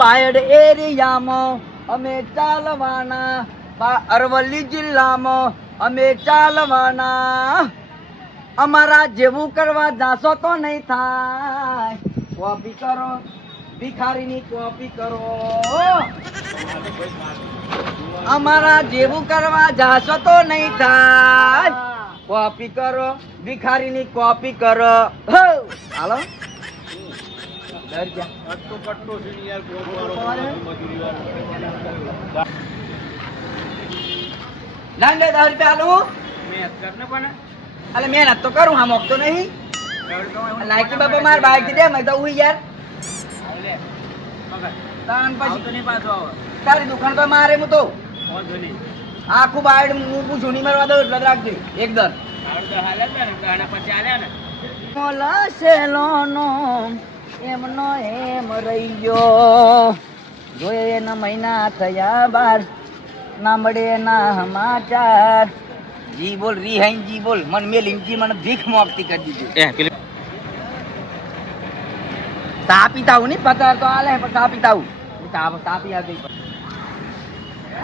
બાયડ એરિયામાં અમે ચાલવાના અરવલ્લી જિલ્લામાં અમે ચાલવાના. અમારા જેવું કરવા જાશો તો નહીં થાય. કોપી કરો, ભિખારીની કોપી કરો. અમારા જેવું કરવા જાશો તો નહીં થાય. કોપી કરો, ભિખારીની કોપી કરો! હાલો. અલે મહેનત તો કરું હા મોકતો નહીં લાયકી બાપા માર બાઈક દે મેં તો ઉઈ યાર તાન પછી તારી દુકાન પર મારે હું તો? આખું બાયડ હું પૂછું નહીં મારવા દઉં એટલે રાખજે એકદમ લસેલોનો એમનો એમ રહી ગયો જોયે એના મહિના થયા બાર ના મળે એના સમાચાર. જી બોલ રિહાઈન જી બોલ મન મેલીન જી મને ભીખ મોકતી કરી દીધી ચા પીતા હું નહીં પચાસ તો આલે પણ ચા પીતા હું ચા પી આવી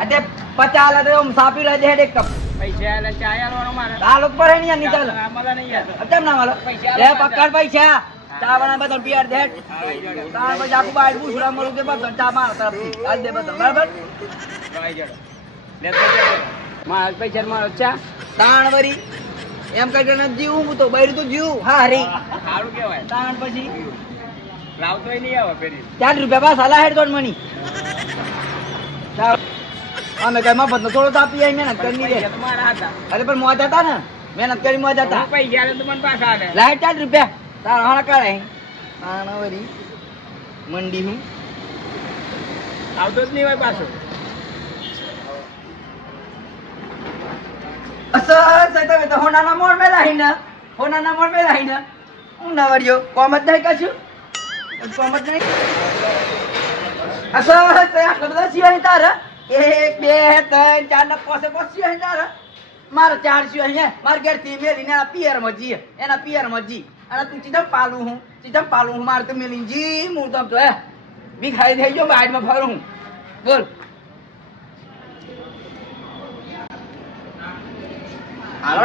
અરે પચાસ આલે તો સાપી ચા પી એક કપ. આ લોકો પર હે નહીં યાર નીચાલો ના મારો પૈસા લે પકડ પૈસા. ચા બના બધા પિયાર દે. તાર પછી આખું બાર પૂછડા મળું કે બધો ચા માર તરફથી. આજ દે બધો. બરાબર? તાણ વરી. એમ કઈ ને જીવું હું તો બૈરું તો જીવું. હા હરી. તાણ પછી? ચાર રૂપિયા પાસ હાલા હેડ દોડ મની. અમે કઈ મફત નો થોડો તાપી આવી મહેનત કરી દે અરે પણ મોજ હતા ને? મહેનત કરી મોજ હતા. લાઈટ ચાર રૂપિયા. તાર હાણા કાઢે. તાણ મંડી હું. આવતો જ નહીં હોય પાછો. તમે તો હોનાના મોડ મે લાહીને હોનાના મોડ મે લાહીને હું ના વર્યો કોમ જ નહીં કશું? કોમ જ નહીં? અસર આટલા બધા સિવાય તારે? એક બે ત્રણ ચાર ને પાસે પાંચ સિવાય તારે? મારે ચાર સિવાય મારે ઘેરથી મેલીને એના પિયરમાં એના પિયરમાં જી અને તું ચીધમ પાલું હું ચીધમ પાલું હું મારે તો મેલી જી હું તો તો બી ખાઈ થઈ ગયો બાઈડ ફરું હું. બોલ.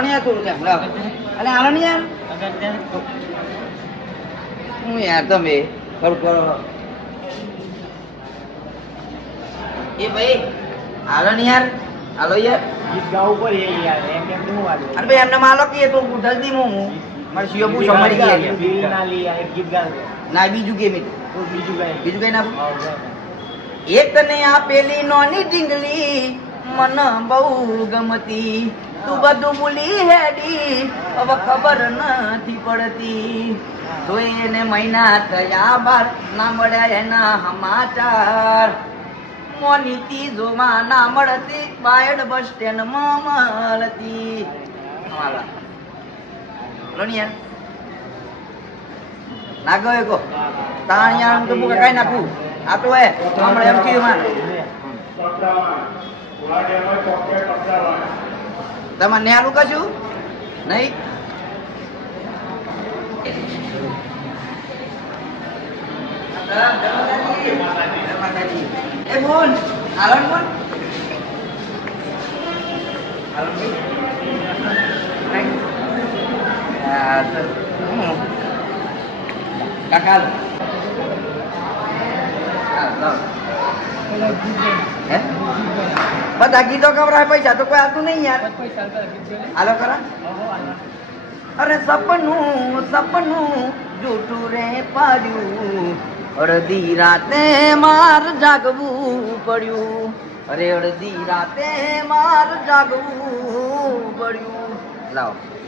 ને યાર થોડું ત્યાં અરે હાલો ને યાર. હું યાર તમે ખરું કરો એ ભાઈ હાલો ને યાર. હાલો યાર. ગીત ગાવું પડે યાર એમ કેમ હું વાગે અરે ભાઈ એમને માલો કે તો જલ્દી હું. મારે સીઓ પૂછો મરી ગયા ના લી યાર, ગીત ના બીજું કે મેં બીજું ગાય. બીજું કઈ ના એક તને આપેલી નોની ઢીંગલી મન બહુ ગમતી. તું બધું ભૂલી હેડી હવે ખબર નથી પડતી. તો એને મહિના થયા બાર ના મળ્યા એના સમાચાર. મોનીતી માં ના મળતી બાયડ બસ સ્ટેન્ડમાં મળતી વાલા. લો ને યાર ના ગયો કો તાણિયા તો મુકે કઈ નાખું. આ તો એ હમણાં એમ કીધું મારે. તમારે નેલું કશું નહીં? એ બોલ, હાલન બોલ. હાલન બોલ. કાકા બધા ગીતો કવરાય પૈસા તો કોઈ આવતું નહીં યાર હાલો કરા અરે સપનું સપનું જૂઠું રે પાડ્યું અડધી રાતે માર જાગવું પડ્યું. અરે અડધી રાતે માર જાગવું પડ્યું. લાવો.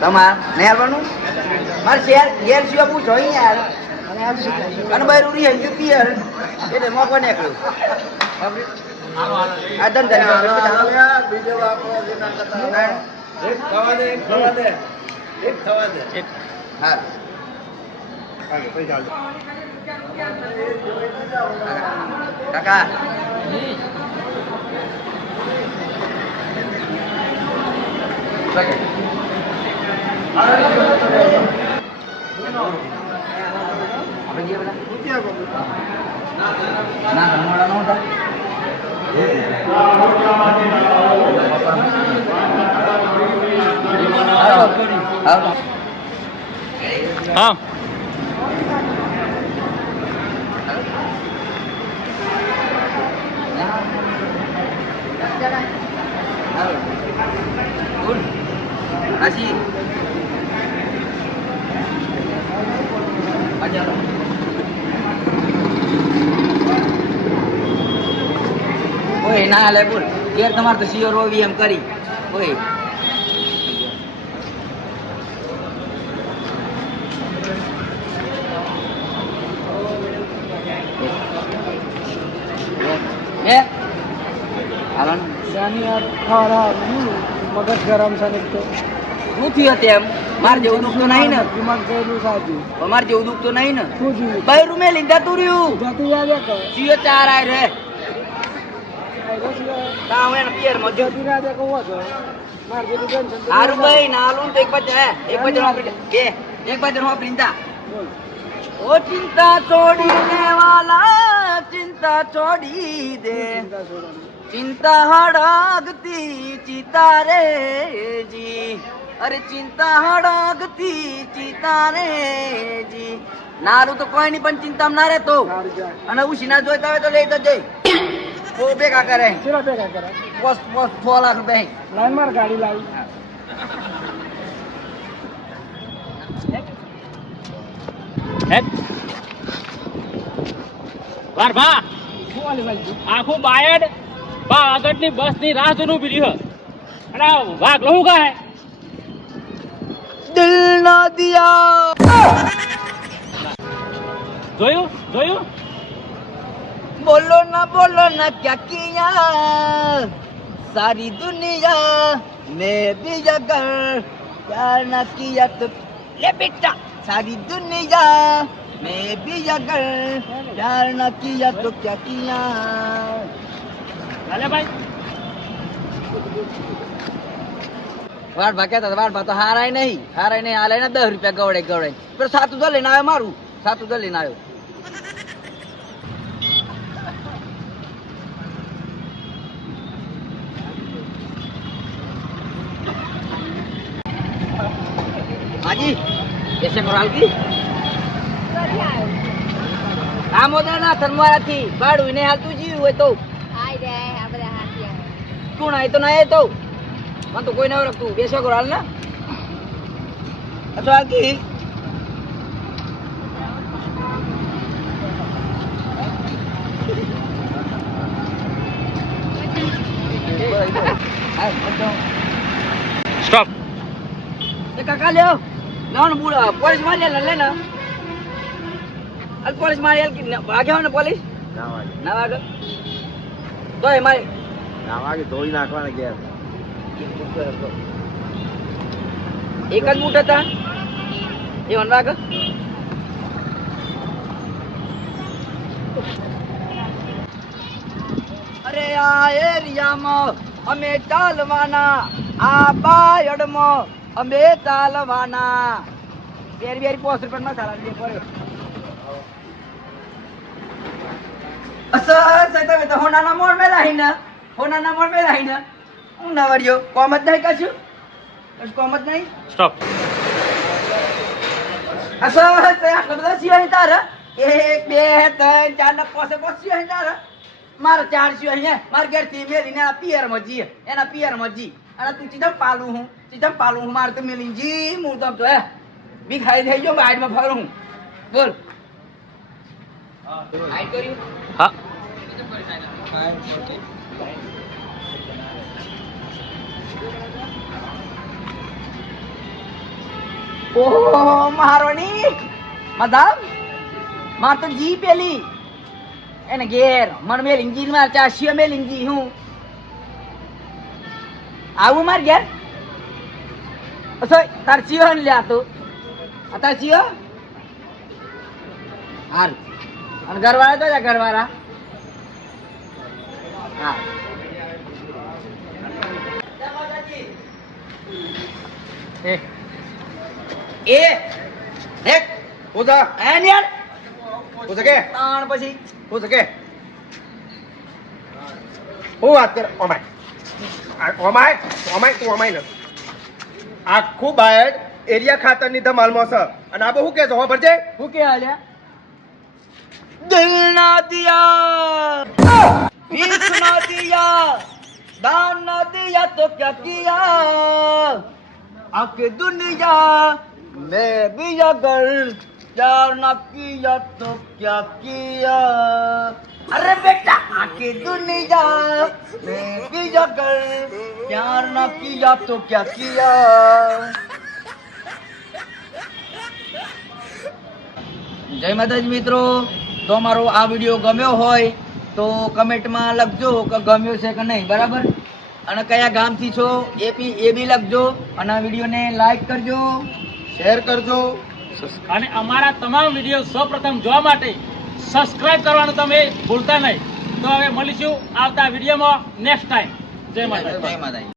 તમાર નહીં આવવાનું મારે શેર ઘેર સિવાય પૂછો યાર. અને બાર ઉરી હજુ પિયર. એટલે મોકો નીકળ્યું આ ધંધા હા કાકા આપણે ગયા કાકા ના ધર્મવાળા નો હતા હા Kasih. Ajar. ઓય ના લે બોલ ઘેર તમારે તો સિયોર હોવી એમ કરી ઓય હે હાલો ને શાની યાર ખારા મગજ ગરમ છે ને તો. શું થયું તેમ માર જેવું તો નહીં ને? દિમાગ ગયેલું સાચું. અમાર માર જેવું તો નહીં ને? શું થયું? બાય રૂમે લીધા તું રહ્યું. જતું યાદ કર સીઓ ચાર આય રે. તા એને પિયરમાં જો જતું યાદ કહો છો. માર જેટલું ટેન્શન હારું ભાઈ ના તો એક બાજુ હે એક બાજુ વાપરી બે એક બાજુ વાપરી તા બોલ. ઓ ચિંતા છોડીને દેવાલા ચિંતા છોડી દે. ચિંતા ચિંતા હડાગતી ચિતા રે જી. અરે ચિંતા હડાગતી ચિતા રે જી. નારું તો કોઈ નહીં પણ ચિંતામાં ના રહેતો. તો અને અને ઉશીના જોઈતા હોય તો લઈ તો જઈ. બહુ ભેગા કરે. ચેલા ભેગા કરે? પોસ્ટ પોસ્ટ છ લાખ રૂપિયા. લાઈન માર ગાડી લાવી. આખું બાયડ બા આગળની બસની રાહ જોઈને ઊભી રહી અને આ વાઘ લઉં કાંઈ દિલ ના દિયા. જોયું? જોયું? બોલો ના બોલો ના ક્યાં કિયા? સારી દુનિયા મેં ભી જગર. પ્યાર ના કિયા તો? લે બેટા સારી દુનિયા મેં ભી જગર. પ્યાર ના કિયા તો? ક્યાં કિયા? ચાલે ભાઈ. વાડ ભાગ્યા હતા વાડ ભા તો હારાય નહીં. હારાય નહીં હાલે ને દસ રૂપિયા ગવડે ગવડે. પણ સાતું તો લઈને આવ્યો મારું. સાતું તો લઈને આવ્યો. હાજી આ મોદા ના થનવારાથી ભાડું ને હાલતું જીવ્યું હોય તો. કોણ આય તો ના આય તો મને તો કોઈ ના ઓળખતું બેસો કરો હાલ ને અથવા કી સ્ટોપ કાકા લ્યો લાવ ને બુડા પોલીસ મારી લે લે ને અલ પોલીસ મારી અલ વાગ્યા ને પોલીસ ના વાગે તો એ મારી નાવાગે ધોઈ નાખવાના ગયા એક જ બૂટ હતા? એ વનરાગ અરે આ એરિયામાં અમે ચાલવાના, આ બાયડમાં અમે ચાલવાના. બેરી બેરી પોસ રૂપિયા ના ચાલા દે પડે. અસર તમે તો હોનાના મોડ મેં લાહીને ના મોડ લાહીને હું ના વર્યો કોમ જ નહીં કશું? કશું કોમ જ નહીં? સ્ટોપ આટલા બધા સિવાય તારે? એક બે ત્રણ ચાર ને પાસે પાંચ સિંહ તારે? મારે ચાર સિવાય અહીંયા મારા ઘેરથી મેલીને આ પિયર મજી જી એના પિયર મજી. જી અને તું ચીધમ પાલું હું. ચીધમ પાલું હું. મારે તો મેલી જી હું તો તો હે. બી ખાઈ થઈ ગયો બાઈડમાં ફરું હું. બોલ. હા ઓહો, મારો ની માર તો જી પેલી. એને ઘેર મન મેલ ઇન્જીનમાં ચાશીઓ મેલ ઇન્જી હું. આવું માર ઘેર? અસો તાર ને લ્યા તું. આ તાર ચિયો ઘરવાળા તો ઘરવાળા. હા. એ. એ. એક હું જા. એન યાર હું શકે? તાણ પછી. હું શકે? હું વાત કર ઓમાય. આ ઓમાય ઓમાય તું ઓમાય ન આખું બાયડ એરિયા ખાતરની ધમાલમાં છે. અને આ શું કે છે ખબર છે હું કે હાલ્યા દિલ ના દિયા. ભીખ ના દિયા દાન ના દિયા તો ક્યા કિયા આખી દુનિયા મેં भी अगर प्यार ना किया तो क्या किया अरे बेटा आखी दुनिया में भी अगर प्यार ना किया तो क्या किया જય માતાજી મિત્રો તો અમારો આ વિડીયો ગમ્યો હોય તો કમેન્ટમાં લખજો કે ગમ્યો છે કે નહીં બરાબર? અને કયા ગામથી છો એ બી એ બી લખજો અને આ વિડીયોને લાઈક કરજો. શેર કરજો. અને અમારા તમામ વીડિયો સૌપ્રથમ જોવા માટે સબસ્ક્રાઇબ કરવાનું તમે ભૂલતા નહીં. તો હવે મળીશું આવતા વિડીયોમાં નેક્સ્ટ ટાઈમ જય માતા જય માતાજી.